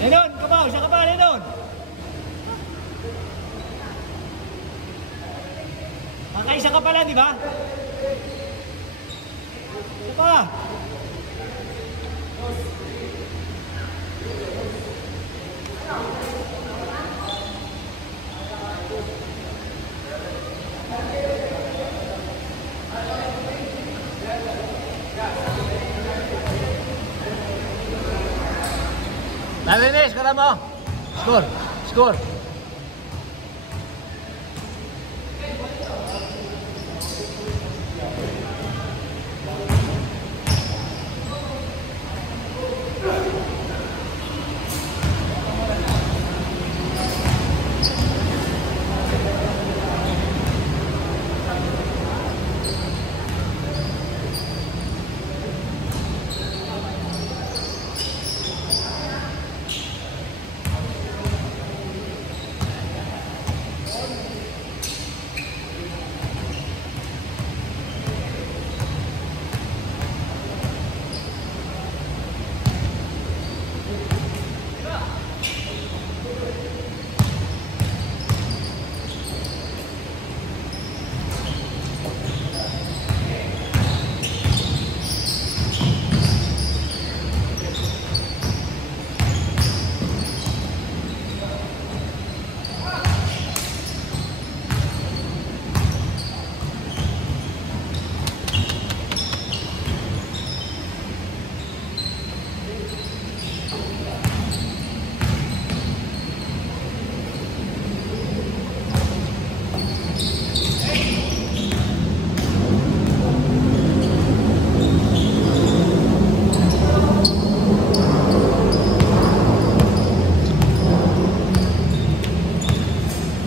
Lenon, kabaw, siya ka pa, Lenon. Kakaisa ka pala, di ba? Siya pa. Narinis, kala mo. Score, score.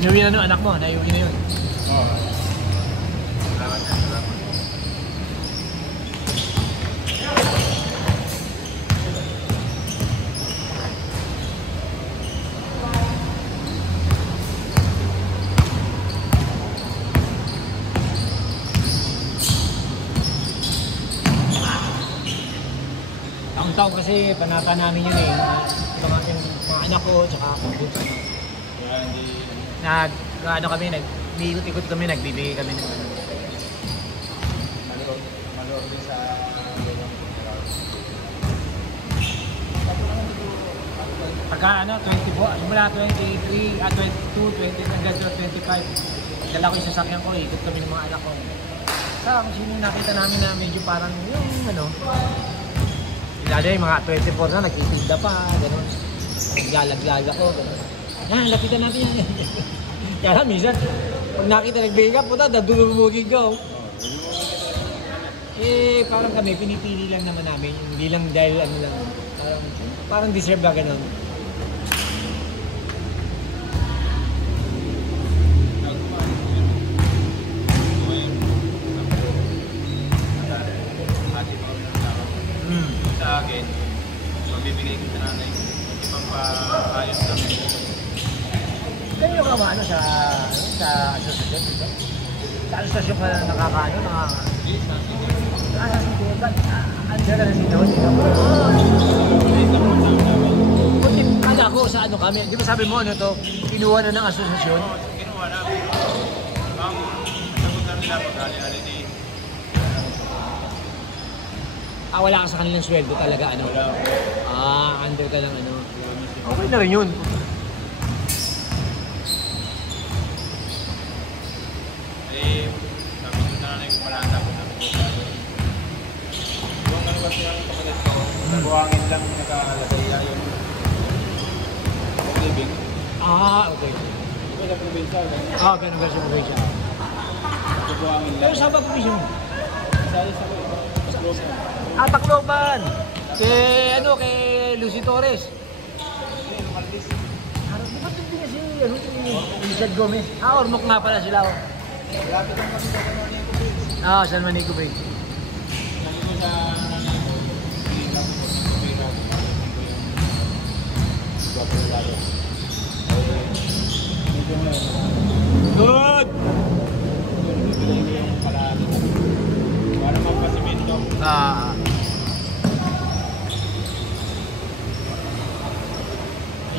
Inuwi na anak mo, naiuwi na yun. Oo. Salamat na, salamat. Taong-taong kasi panata namin yun eh. Mga anak ko, tsaka ako. Kaya hindi... Ano kami, nag-ikot-ikot kami, nagbibigay kami ng ano. Malor din sa... Pagka ano, 24, mula 23, 22, 20, hanggang 25. Dala ko yung sasakyan ko, ikot kami ng mga anak ko. Sa kung sino nakita namin na medyo parang yung ano, lalo yung mga 24 na, nagtitinda pa, gano'n. Naglalag-lag ako, gano'n. Yan, lapitan natin yan. Kaya minsan, pag nakita nag-bake up, puta, dadulumugin ka. Eh, parang kami, pinipili lang naman namin. Hindi lang dahil ano lang, parang deserve ba gano'n. Sa akin, mabibigay ko sa nanay ko. Pampaayos namin. Kayo ka ano sa asosasyon dito? Sa asosasyon ka nakakaano, Andiyan na si Don? Kala ko sa ano kami, di ba sabi mo ano to, kinuha na ng asosasyon? Oo, kinuha namin. Ang sagot na nila pag-ali-ali din. Wala ka sa kanilang sweldo talaga ano? Wala. Under ka ng ano. Okay na rin yun. Eh, sabi ko na nanay ko pala ang dapat namin. Yung ano kasi ang kapatid ko, nabuhangin lang nakalagay yung living. Okay. Ito sa probinsya. Ganun ba siya probinsya? Nabuhangin lang. Pero saan ba probinsya mo? Sa Tacloban! Kay Lucy Torres. Di ba ito din si Richard Gomez? Ormoc nga pala sila. Lapit lang kami sa San Manico Bridge. San Manico Bridge. Sabi ko sa nanay ko, hindi lang ko pera. Good! Bibigay ko yung palagi. Para magpasimento.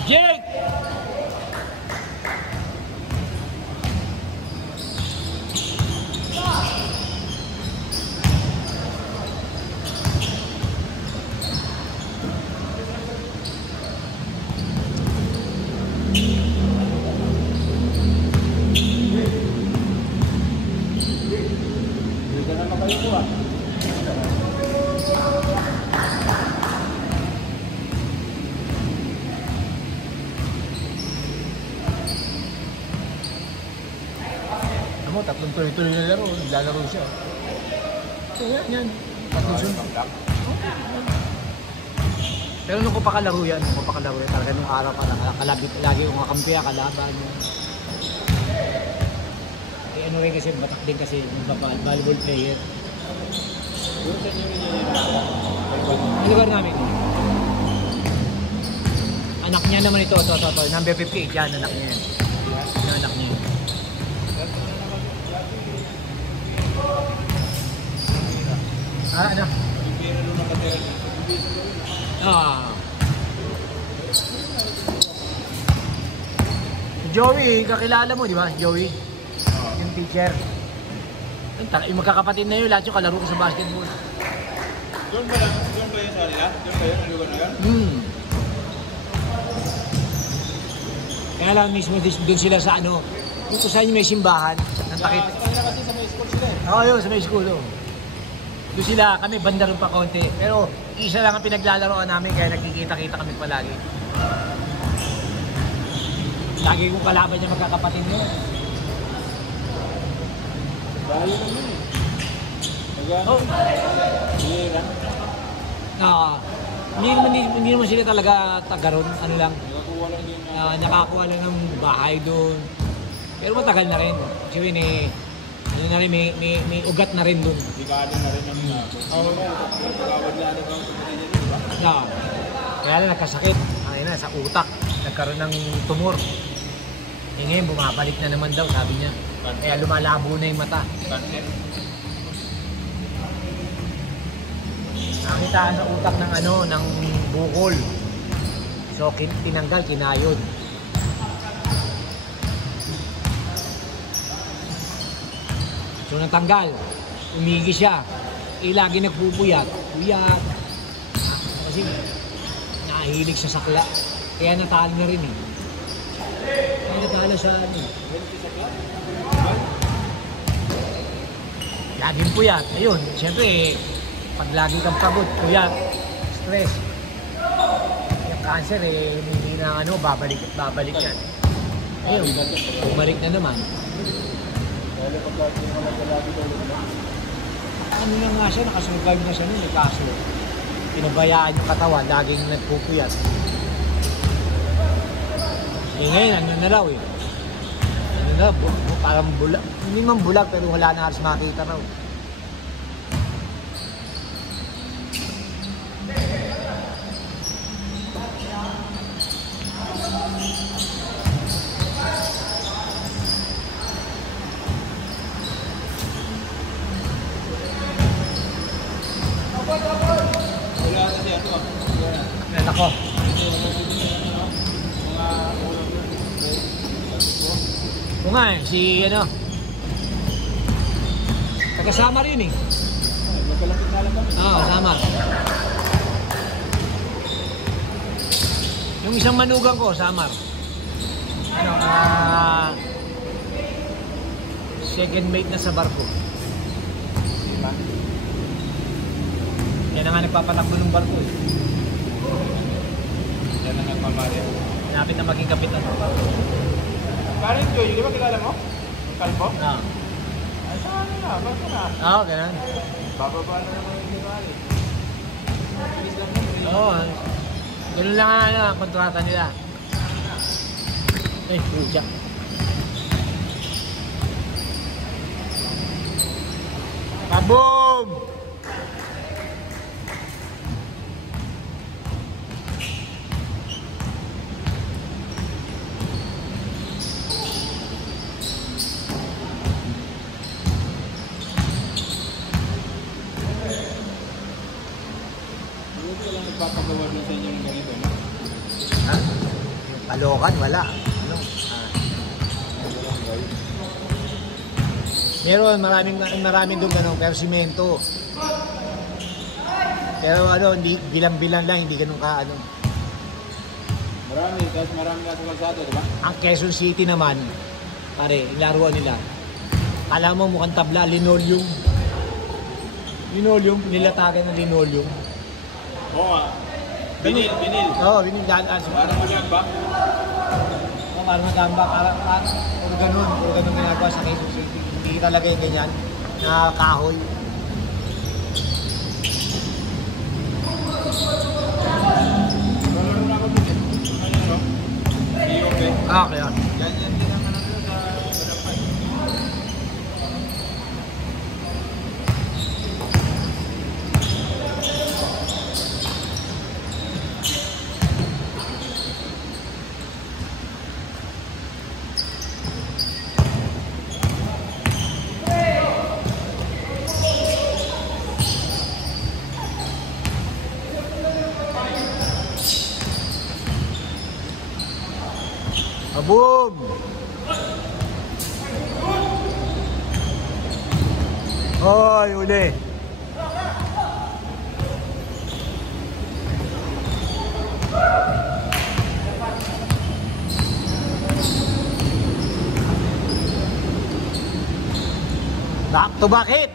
Jake! Dito na kayo po ah. Ano mo, tatlong tuloy-tuloy na laro. Naglalaro siya. So yan. Tatlong sunod. Pero nung ko pa kalaro yan, talaga nung araw pa nakalabit, lagi yung kakampi, kalaban. Eh ano rin kasi, batak din kasi yung volleyball player. Ang lugar namin. Anak niya naman ito, number 58 yan, anak niya yan. Yung anak niya. Ano? Joey, kakilala mo, di ba? Joey? Yung teacher. Yung magkakapatid na yun, lahat yung kalaro ko sa basketball. Doon ba yung sa nila? Doon ba yung lugar na yan? Kaya lang mismo doon sila sa ano, dito sa inyo may simbahan. Kanina kasi sa may school sila eh. Oo, yun, sa may school. Oh. Doon sila, kami banda rin pa konti. Pero isa lang ang pinaglalaroan namin kaya nagkikita-kita kami palagi. Lagi kong kalaban niya magkakapatid niya. Dahil naman eh. Oh. Hindi naman sila talaga tagaron. Ano lang, Nakakuha lang din na. nakakuha lang ng bahay doon. Pero matagal na rin. Kasi ano na rin, may ugat na rin doon. Dekado na rin ang Oo. Pagkawad na rin ang pagkakita niya, di ba? Kaya lang nagkasakit. Sa utak. Nagkaroon ng tumor. Eh ngayon, bumabalik na naman daw, sabi niya. Kaya lumalabo na yung mata. Cancer. Nakitaan sa utak ng ng bukol. So tinanggal, kinayod. So natanggal, umigi siya. Lagi nagpupuyat. Puyat. Kasi nahilig sa sakla. Kaya natalo na rin eh. Kaya natalo sa laging puyat. Ayun, siyempre pag lagi kang pagod, puyat, stress. Yung cancer hindi na babalik yan. Ayun, bumalik na naman. Ano na nga siya, nakasurvive na siya nun, kaso pinabayaan yung katawan, laging nagpupuyat. Ngayon, ano na raw eh. Ano na, parang bulag. Hindi man bulag, pero wala na halos makita raw. Wala na siya, ano? Anak ko. Oo nga eh, si taga-Samar yun eh. Magkalapit na lang kami. Oo, Samar. Yung isang manugang ko, Samar. Second mate na sa barko. Yan na nga nagpapatakbo ng barko eh. Yan ang nagmamali. Napit na maging kapitan. Parang Joey, di ba kilala mo? Kalbo? Ah. Ay, saan na? Basta na. Oo, ganun. Bababa na naman yung Diwali. Oo. Ganun lang ang kontrata nila. Eh, rujak. Kaboom! Huwag ka lang nagpapagawa na sa inyo ng ganito, no? Ha? Kalokan, wala. Ano? Meron, maraming doon ganun, pero simento. Pero ano, hindi, bilang-bilang lang, hindi ganun ka, ano. Marami, kasi marami nga sa kalsada, di ba? Ang Quezon City naman, pare, laruan nila. Alam mo, mukhang tabla, linoleum. Linoleum, nilatagan ng linoleum. Oo nga. Binil. Oo, binigdaan. Parang magyamba. Parang magamba, parang puro ganun ginagawa sa Quezon City. Hindi talaga yung ganyan, na kahoy. Marami na ako din. Ano? EOP. Ah, kaya. Yan din naman ano sa Balapan. Boom! Hoy, uli! Back to back hit!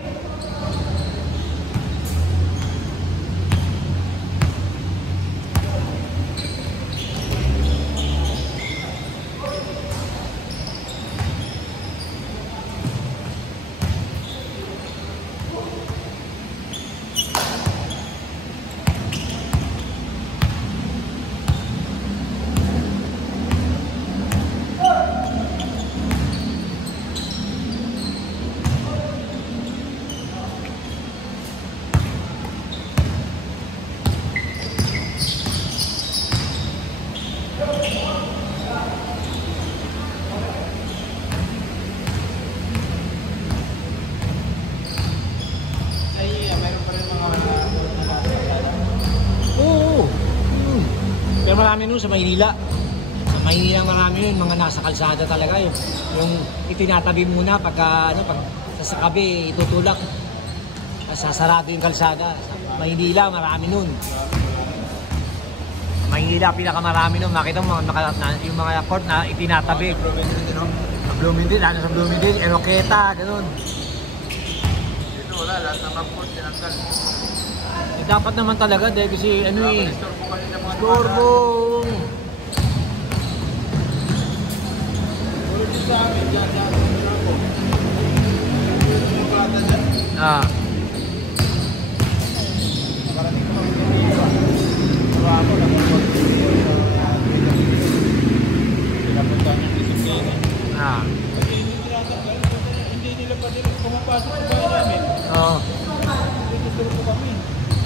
Pero marami nun sa Maynila. Sa Maynila marami nun, mga nasa kalsada talaga yung itinatabi muna pagka pag sa kabi itutulak. Sasarado yung kalsada. Sa Maynila marami nun. Maynila pinakamarami nun. Makita mo yung mga court na itinatabi. Sa Bloomingdale, ano sa Bloomingdale, Eroqueta, ganun. Dito wala, lahat ng mga court tinanggal. Dapat naman talaga dahil kasi ano eh. Istorbo kasi ng mga Storbo! Tulad din sa amin, dyan sa amin ako. Yung bata dyan. Ah. Nakarating ko kami dito. Pero ako, pinapuntahan ng disiplina. Ah. Kasi hindi tinatanggal. Hindi nila pa nila pumapasok sa bahay namin. Oo. Dito turbo kami.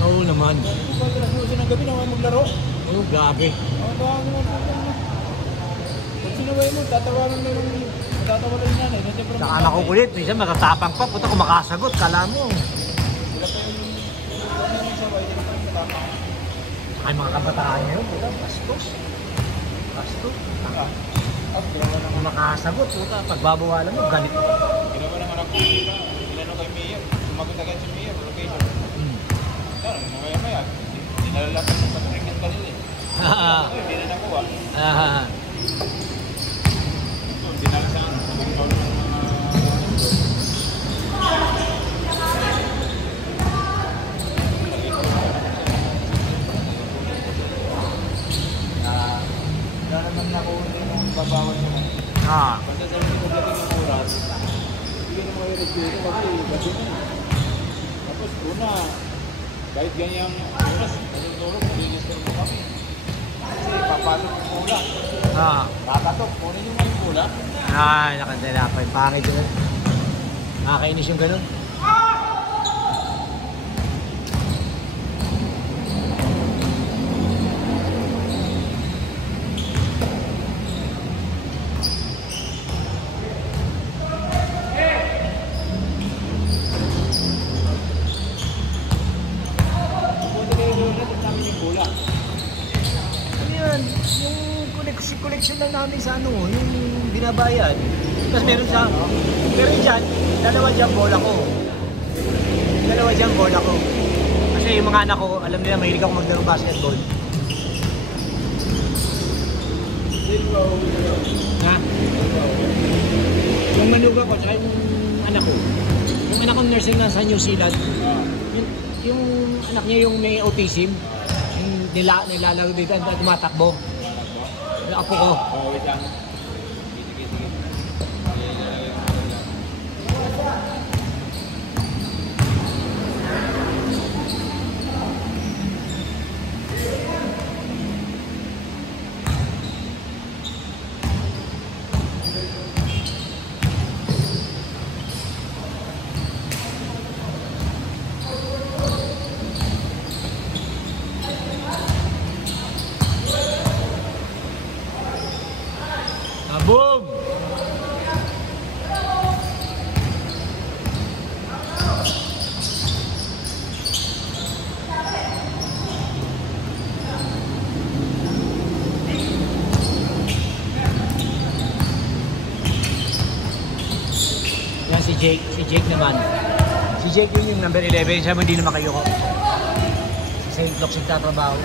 Oo naman. Pag alas 12 ng gabi na maglaro. Oo, grabe. Tawagin mo po na. Pag sinaway mo, tatawanan mo yung nanay. Saka nakukulit. Minsan matatapang pa. Puta kumakasagot. Kala mo. Sila pa yung saway. Hindi pa yung matapang. Ay mga kabataan ngayon. Puta, bastos. Bastos. Ginawa naman. Makasagot. Puta, pagbabawalan mo, galit. Ginawa naman ako. Inano kay Mayor. Sumagot agad si Mayor. Location. Yan, maya-maya. Nilalapit sa patrikit kanila eh. Hindi na nakuha. So, dinalasan. Wala naman nakuha yung babawal mo. Basta sa mga pagdating ng oras, hindi na mahirap dito kasi gabi na. Tapos una, kahit ganyang oras, natutulog, mag-i-store mo kami. Kasi papasok yung mula. Tatatok, kunin yung mga mula. Ay, nakandala pa yung pangit yun. Nakakainis yung ganun. Collection lang namin sa ano, yung binabayad. Tapos meron dyan, dalawa dyan bola ko. Kasi yung mga anak ko, alam nila mahilig ako maglaro basketball. Ha? Yung manuga ko, tsaka yung anak ko. Yung anak ko nursing na sa New Zealand. Yung anak niya yung may autism. Yung nilalaro dito, tumatakbo. Yung apo ko. Wait lang. Sige. Boom! Yan si Jake. Si Jake naman. Si Jake yun yung number 11. Siya mo hindi naman kayo ko. Sa St. Luke's nagtatrabaho.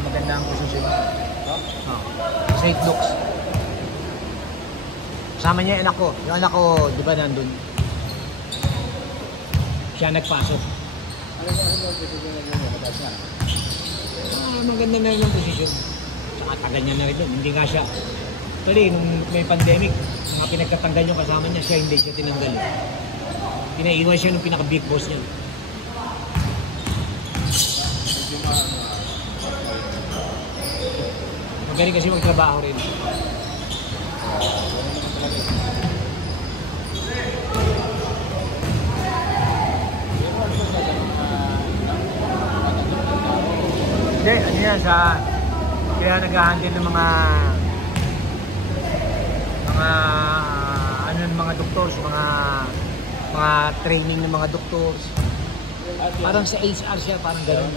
Maganda ang posisyon. St. Luke's. Kasama niya yung anak ko. Yung anak ko, di ba nandun? Siya nagpasok. Maganda na rin ang posisyon. Saka tagal niya na rin doon. Hindi nga siya. Actually, nung may pandemic, mga pinagkatanggal yung kasama niya, siya hindi siya tinanggal. Pinaiwan siya nung pinaka-big boss niya. Magaling kasi magtrabaho rin. Hindi, ano yan kaya nag-handle ng mga mga doctors, mga training ng mga doctors. Parang sa HR siya, parang gano'n.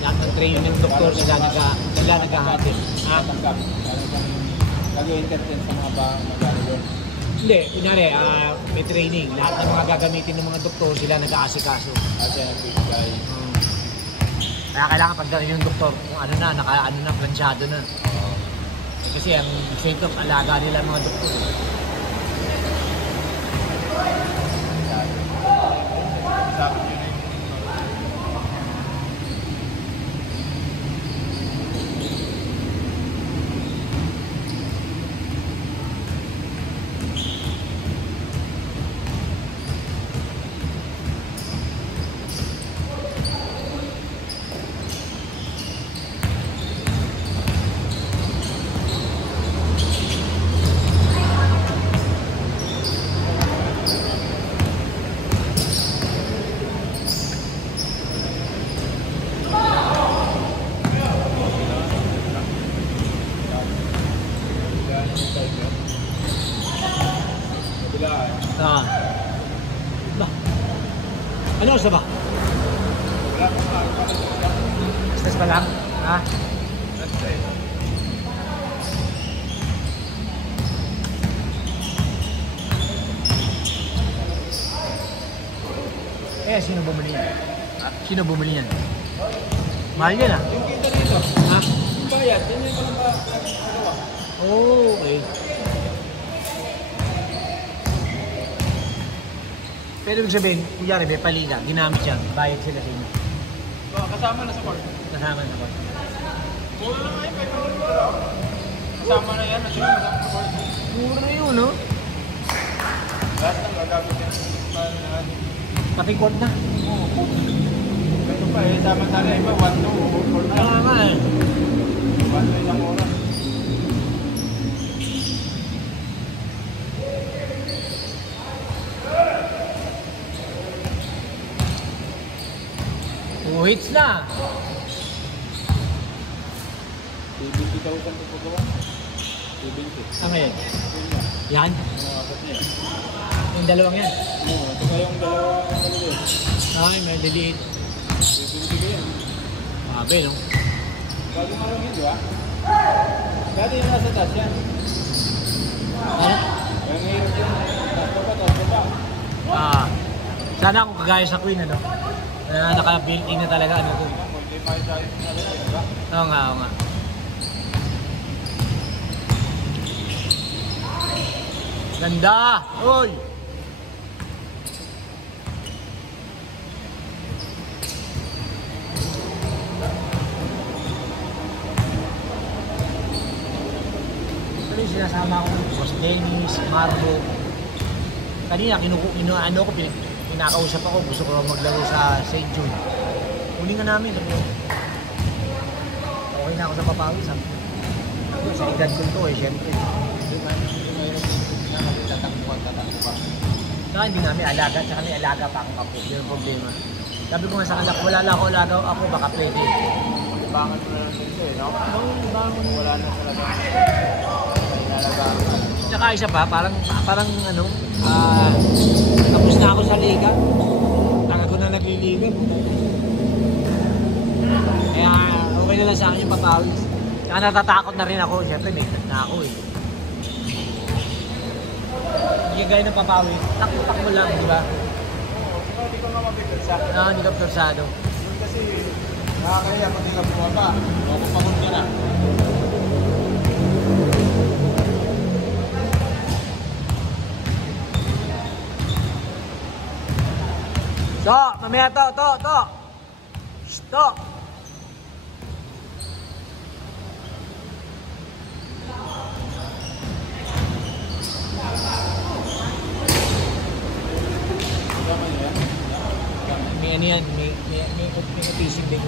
Lahat ng training ng doktor sila nag-hahatid. Nag-entertain sa mga mag-aaral. Hindi, kunyari, may training. Lahat ng mga gagamitin ng mga doktor sila nag-aasikaso. Kasi nagbibigay. Kaya kailangan pagdating yung doktor, kung ano na, plansyado na. Kasi ang St. Luke's, alaga nila mga doktor. Ba? Ano oras na ba? Wala pa nga. Stress pa lang? Ha? Sino bumili yan? Sino bumili yan? Mahal yan ah. Yung kita dito. Ha? Yung bayad, yan yung walang magawa. Oh, okay. Pero ibig sabihin, kunyari may palina, ginamit siya, bayad sila sa inyo. Kasama na sa court. Kasama na ba? Mura na nga yung petrol. Kasama na yan, nasunod na sa court. Mura yun, no? Lahat ng gagamit yan. Pati court na. Oo. Ito pa eh, sama-sama iba, 1-2, court na. Kaya nga eh. 1-2 isang oras. Hits na. 70,000 po gawa. 70. Ano yan? Yan? Mga apat niya. Yung dalawang yan. Oo, ito kayong dalawa. Ay, may liliit. Bibili ka yan. Mabe, no? Bago nga lang yun, di ba? Dati yung nasa taas yan. Ano? Ang hirap yun. Taas pa. Sana ako kagaya sa Queen, ano? Naka-built-in na talaga, ano to. Multi-market na rin, di ba? Oo nga, oo nga. Ganda! Uy! Ito yung sinasama ko, Boss Dennis, Marlo. Kanina, pinakausap ako, gusto ko maglaro sa St. Jude. Huling nga namin, okay na ako sa papawis, sabi ko. Sa edad ko to syempre. Saka hindi namin alaga, saka may alaga pa akong apo. Yun ang problema. Sabi ko nga sa kanila, wala lang ako alaga ako, baka pwede. Libangan mo na lang dito eh, no? Oo, libangan mo. Wala na talaga. Inalagaan ka. Tsaka isa pa, parang ano, tapos na ako sa liga. Taga ko na nagliliga. Kaya okay na lang sa akin yung papawis. Tsaka natatakot na rin ako, syempre may edad na ako eh. Hindi gaya ng papawis, takot mo lang, di ba? Oo, hindi ko nga mabigat sa akin. Hindi ka persado. Yun kasi, nakakaya kung hindi ka bumaba. O kung pagod ka na. To, mamaya to. Shh, to. Tama niyo yan? May ano yan, may autism din.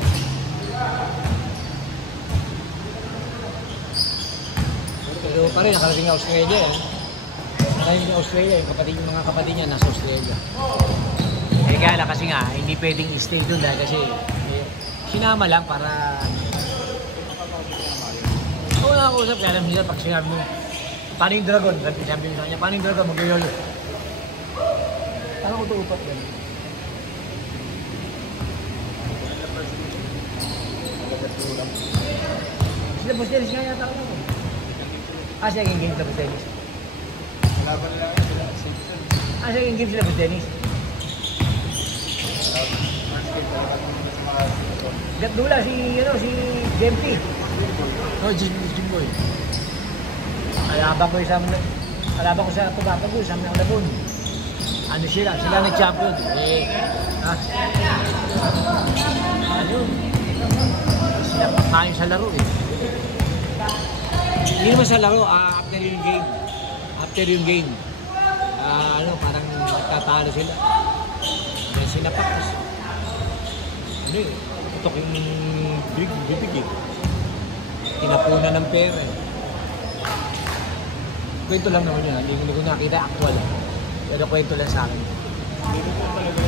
Pero pa rin, nakarating ng Australia yan. Nakarating ng Australia, yung mga kapatid niya nasa Australia. Eh kaya lang kasi nga, hindi pwedeng stay doon dahil kasi sinama lang para... Oo, nakakausap kaya alam niya pag sinabi mo, paano yung dragon? Sabi mo sa kanya, paano yung dragon? Mag-yoyo. Paano ko ito upat yan? Sila Boss Dennis nga yata ako. Siya yung game sila Boss Dennis. Laban lang yun sila. Simpson. Siya yung game sila Boss Dennis. Gatdula si Jempi. Jimboy. Kalaban ko sa Pagapagul, sa mga Labon. Ano sila nag-champion. Ano? Sila pakain sa laro eh. Hindi naman sa laro, after yung game. Parang tatalo sila. Then sinapak. Tutok yung bibig eh. Tinapunan ng pera eh. Kwento lang naman yun, hindi ko nakita actual. Pero kwento lang sa akin. Dito po talaga